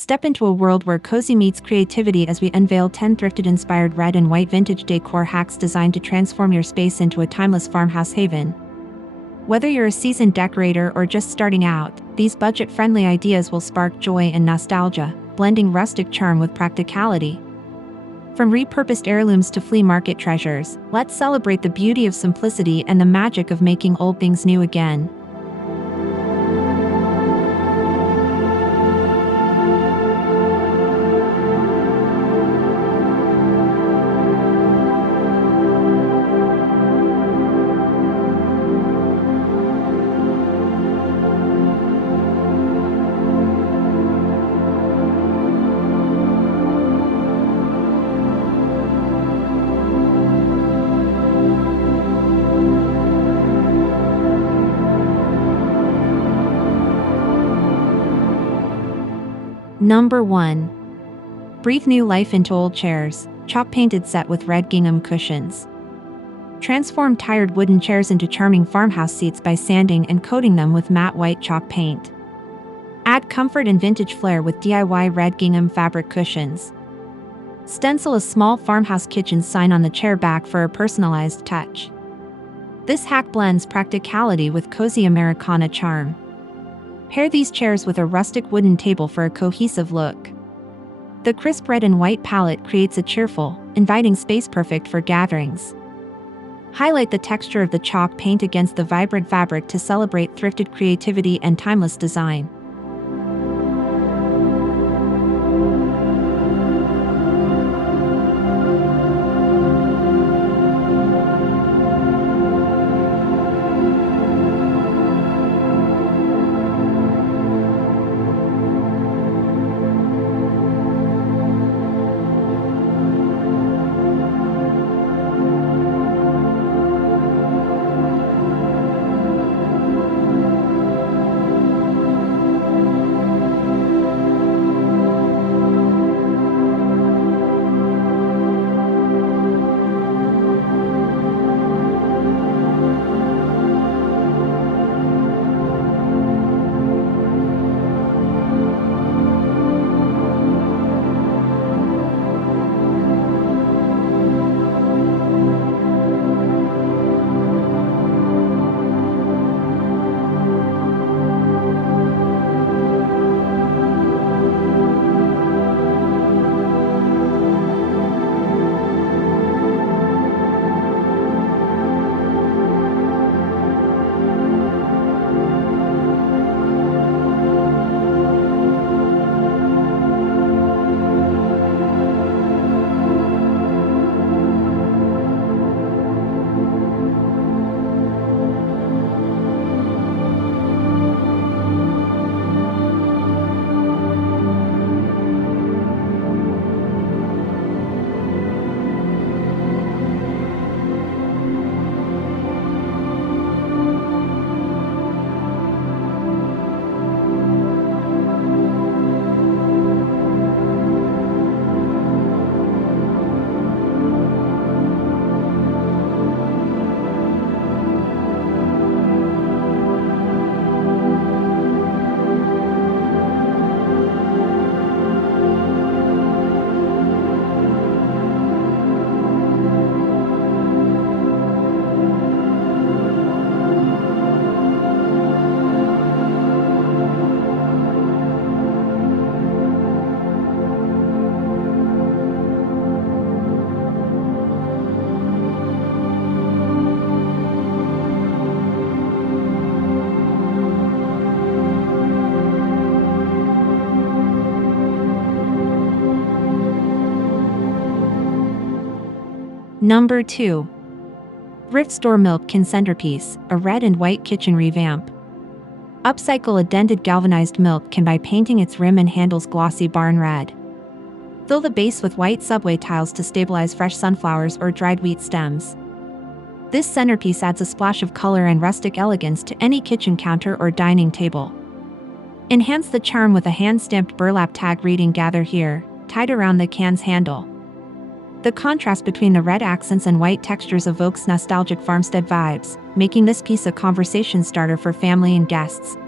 Step into a world where cozy meets creativity as we unveil 10 thrifted-inspired red and white vintage decor hacks designed to transform your space into a timeless farmhouse haven. Whether you're a seasoned decorator or just starting out, these budget-friendly ideas will spark joy and nostalgia, blending rustic charm with practicality. From repurposed heirlooms to flea market treasures, let's celebrate the beauty of simplicity and the magic of making old things new again. Number 1. Breathe new life into old chairs, chalk-painted set with Red Gingham Cushions. Transform tired wooden chairs into charming farmhouse seats by sanding and coating them with matte white chalk paint. Add comfort and vintage flair with DIY Red Gingham fabric cushions. Stencil a small farmhouse kitchen sign on the chair back for a personalized touch. This hack blends practicality with cozy Americana charm. Pair these chairs with a rustic wooden table for a cohesive look. The crisp red and white palette creates a cheerful, inviting space perfect for gatherings. Highlight the texture of the chalk paint against the vibrant fabric to celebrate thrifted creativity and timeless design. Number 2. Thrift Store Milk Can Centerpiece, a red and white kitchen revamp. Upcycle a dented galvanized milk can by painting its rim and handles glossy barn red. Fill the base with white subway tiles to stabilize fresh sunflowers or dried wheat stems. This centerpiece adds a splash of color and rustic elegance to any kitchen counter or dining table. Enhance the charm with a hand-stamped burlap tag reading "Gather Here," tied around the can's handle. The contrast between the red accents and white textures evokes nostalgic farmstead vibes, making this piece a conversation starter for family and guests.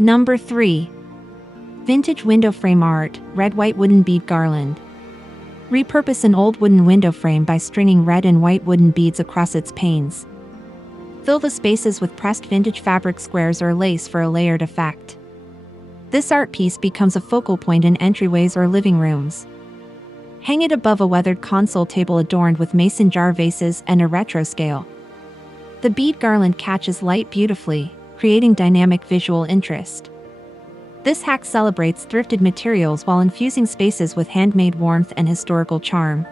Number 3. Vintage window frame art, red white wooden bead garland. Repurpose an old wooden window frame by stringing red and white wooden beads across its panes. Fill the spaces with pressed vintage fabric squares or lace for a layered effect. This art piece becomes a focal point in entryways or living rooms. Hang it above a weathered console table adorned with mason jar vases and a retro scale. The bead garland catches light beautifully, creating dynamic visual interest. This hack celebrates thrifted materials while infusing spaces with handmade warmth and historical charm.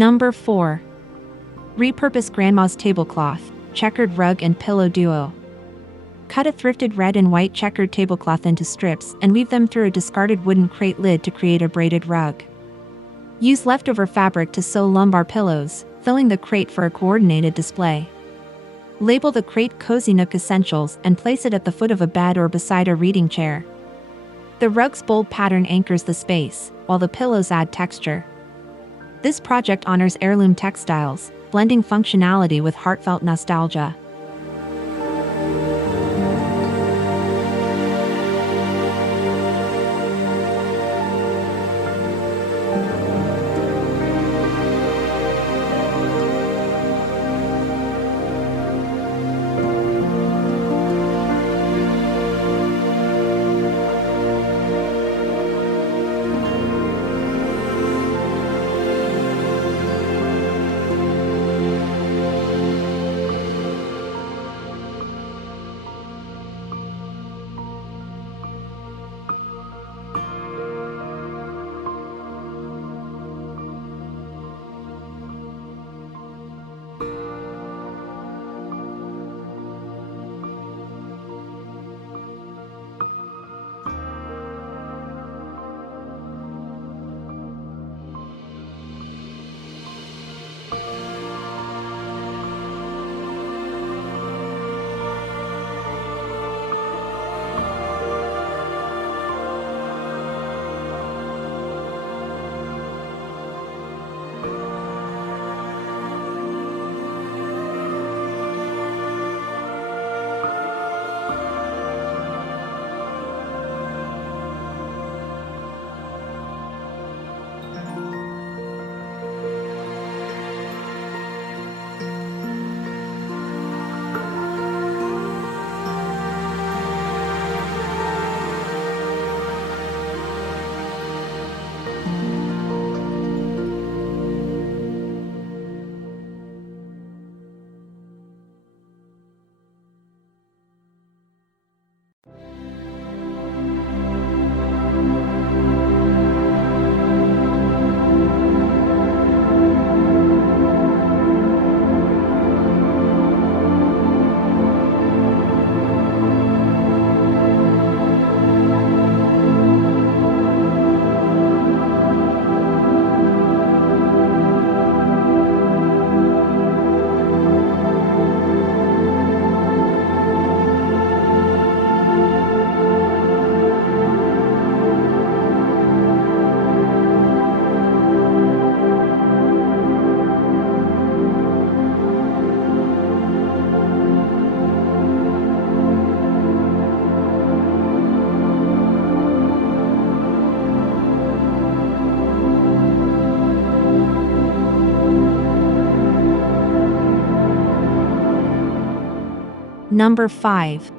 Number 4. Repurpose Grandma's Tablecloth, Checkered Rug and Pillow Duo. Cut a thrifted red and white checkered tablecloth into strips and weave them through a discarded wooden crate lid to create a braided rug. Use leftover fabric to sew lumbar pillows, filling the crate for a coordinated display. Label the crate Cozy Nook Essentials and place it at the foot of a bed or beside a reading chair. The rug's bold pattern anchors the space, while the pillows add texture. This project honors heirloom textiles, blending functionality with heartfelt nostalgia. Number 5.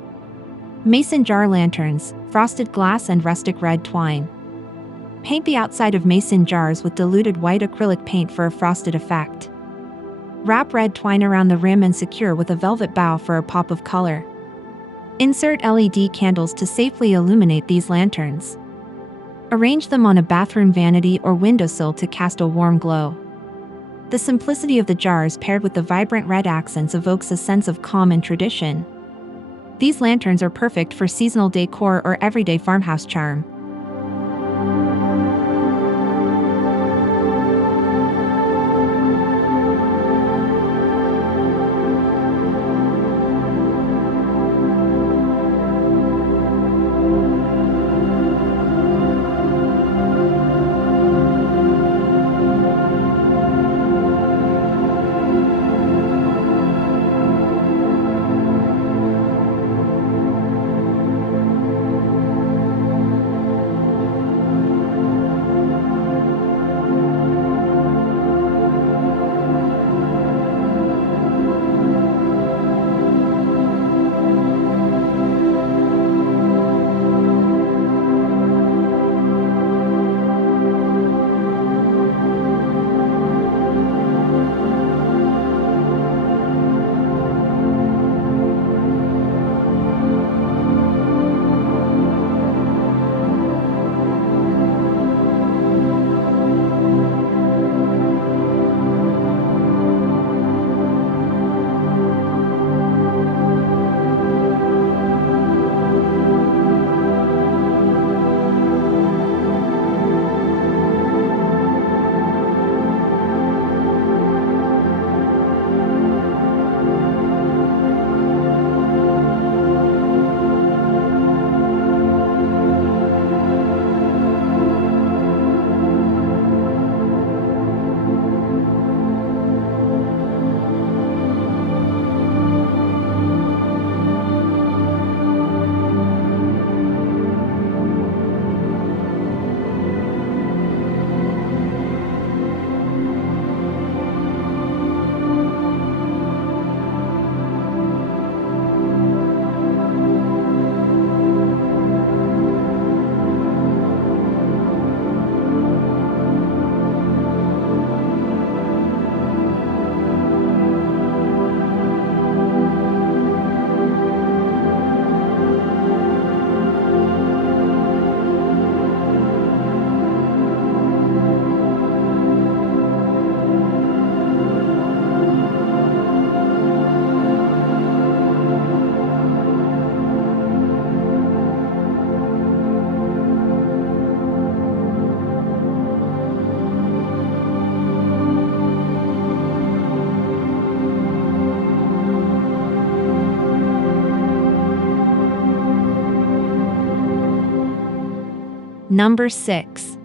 Mason jar lanterns, frosted glass and rustic red twine. Paint the outside of mason jars with diluted white acrylic paint for a frosted effect. Wrap red twine around the rim and secure with a velvet bow for a pop of color. Insert LED candles to safely illuminate these lanterns. Arrange them on a bathroom vanity or windowsill to cast a warm glow. The simplicity of the jars paired with the vibrant red accents evokes a sense of calm and tradition. These lanterns are perfect for seasonal decor or everyday farmhouse charm. Number 6.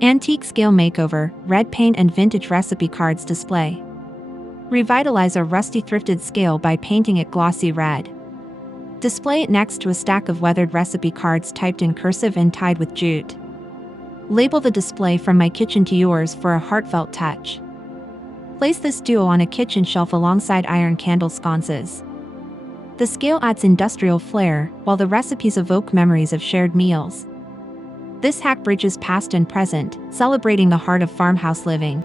Antique Scale Makeover, Red Paint and Vintage Recipe Cards Display. Revitalize a rusty thrifted scale by painting it glossy red. Display it next to a stack of weathered recipe cards typed in cursive and tied with jute. Label the display "From My Kitchen to Yours" for a heartfelt touch. Place this duo on a kitchen shelf alongside iron candle sconces. The scale adds industrial flair, while the recipes evoke memories of shared meals. This hack bridges past and present, celebrating the heart of farmhouse living.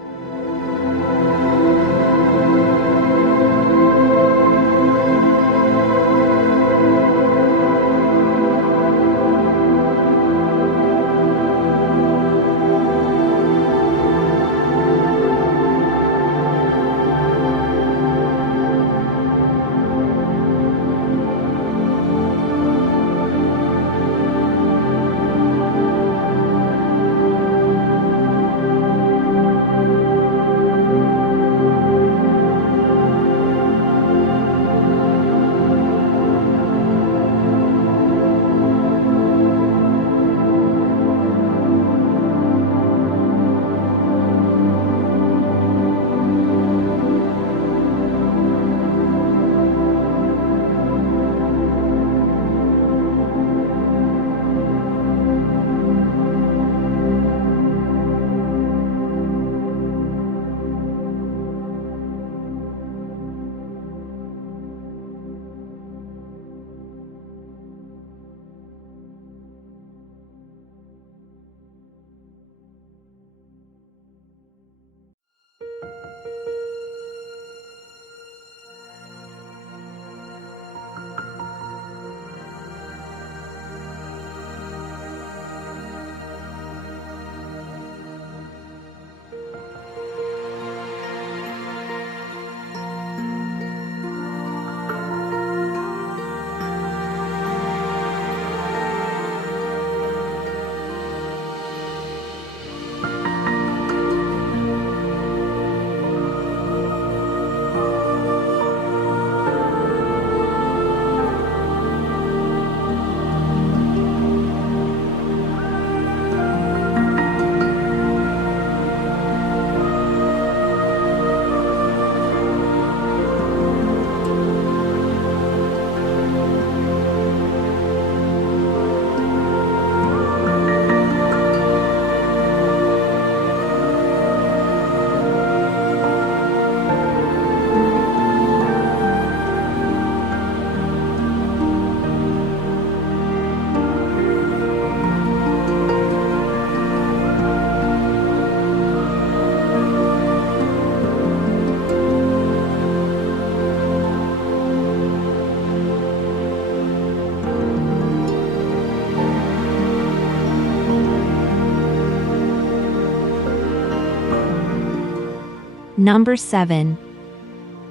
Number 7.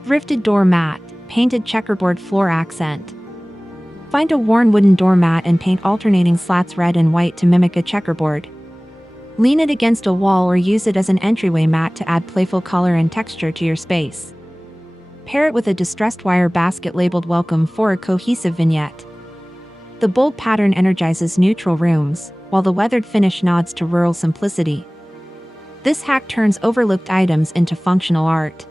Thrifted Doormat, painted checkerboard floor accent. Find a worn wooden doormat and paint alternating slats red and white to mimic a checkerboard. Lean it against a wall or use it as an entryway mat to add playful color and texture to your space. Pair it with a distressed wire basket labeled Welcome for a cohesive vignette. The bold pattern energizes neutral rooms, while the weathered finish nods to rural simplicity. This hack turns overlooked items into functional art.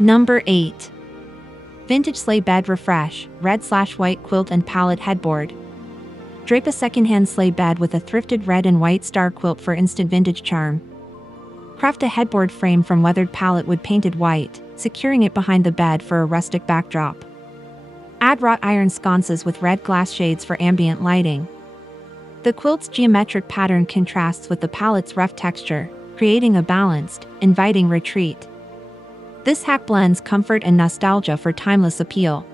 Number 8. Vintage sleigh bed refresh, red/white quilt and pallet headboard. Drape a secondhand sleigh bed with a thrifted red and white star quilt for instant vintage charm. Craft a headboard frame from weathered pallet wood painted white, securing it behind the bed for a rustic backdrop. Add wrought iron sconces with red glass shades for ambient lighting. The quilt's geometric pattern contrasts with the pallet's rough texture, creating a balanced, inviting retreat. This hack blends comfort and nostalgia for timeless appeal.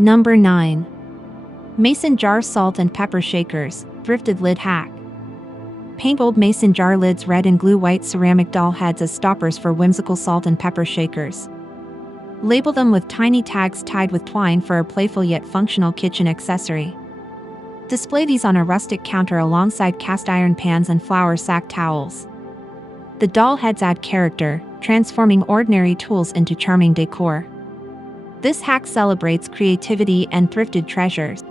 Number 9. Mason Jar Salt and Pepper Shakers, Thrifted Lid Hack. Paint old mason jar lids red and glue white ceramic doll heads as stoppers for whimsical salt and pepper shakers. Label them with tiny tags tied with twine for a playful yet functional kitchen accessory. Display these on a rustic counter alongside cast iron pans and flour sack towels. The doll heads add character, transforming ordinary tools into charming decor. This hack celebrates creativity and thrifted treasures.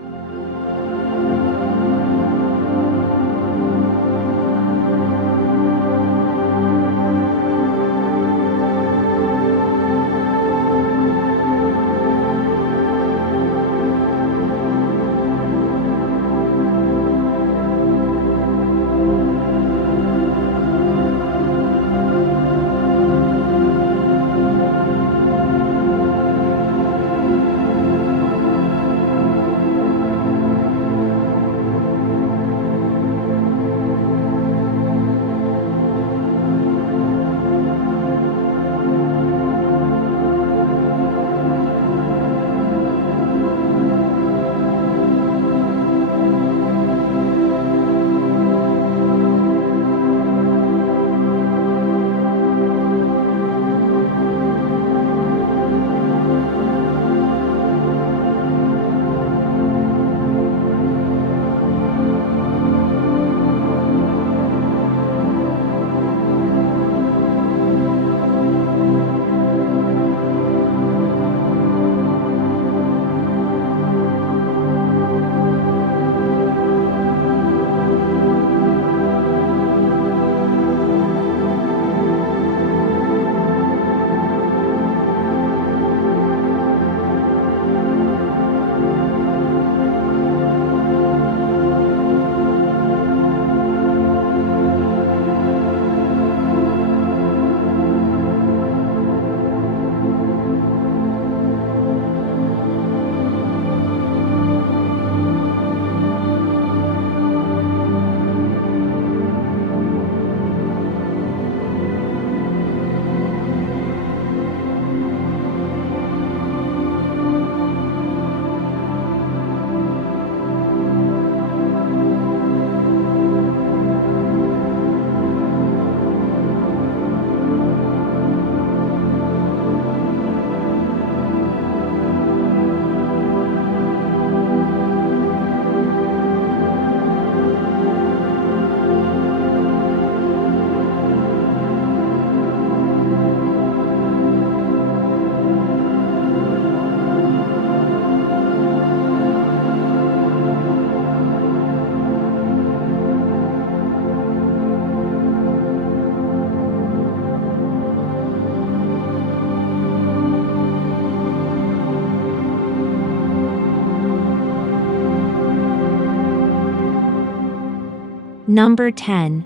Number 10.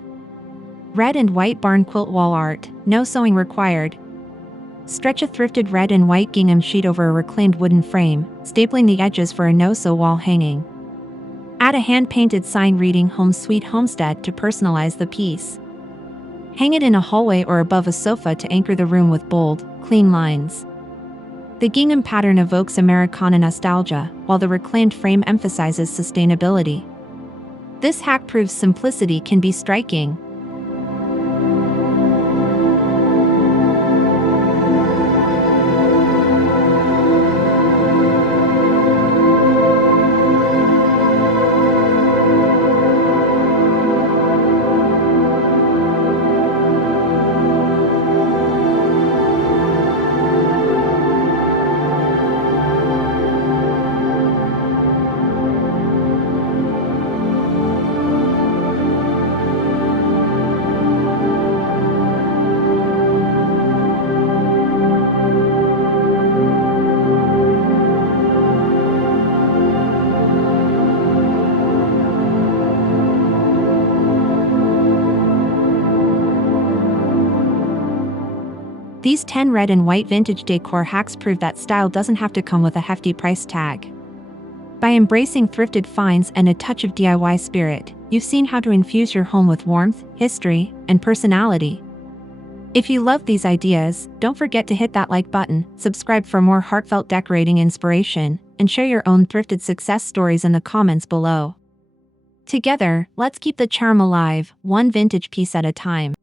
Red and white barn quilt wall art, no sewing required. Stretch a thrifted red and white gingham sheet over a reclaimed wooden frame, stapling the edges for a no-sew wall hanging. Add a hand-painted sign reading "Home Sweet Homestead" to personalize the piece. Hang it in a hallway or above a sofa to anchor the room with bold, clean lines. The gingham pattern evokes Americana nostalgia, while the reclaimed frame emphasizes sustainability. This hack proves simplicity can be striking. These 10 red and white vintage decor hacks prove that style doesn't have to come with a hefty price tag. By embracing thrifted finds and a touch of DIY spirit, you've seen how to infuse your home with warmth, history, and personality. If you love these ideas, don't forget to hit that like button, subscribe for more heartfelt decorating inspiration, and share your own thrifted success stories in the comments below. Together, let's keep the charm alive, one vintage piece at a time.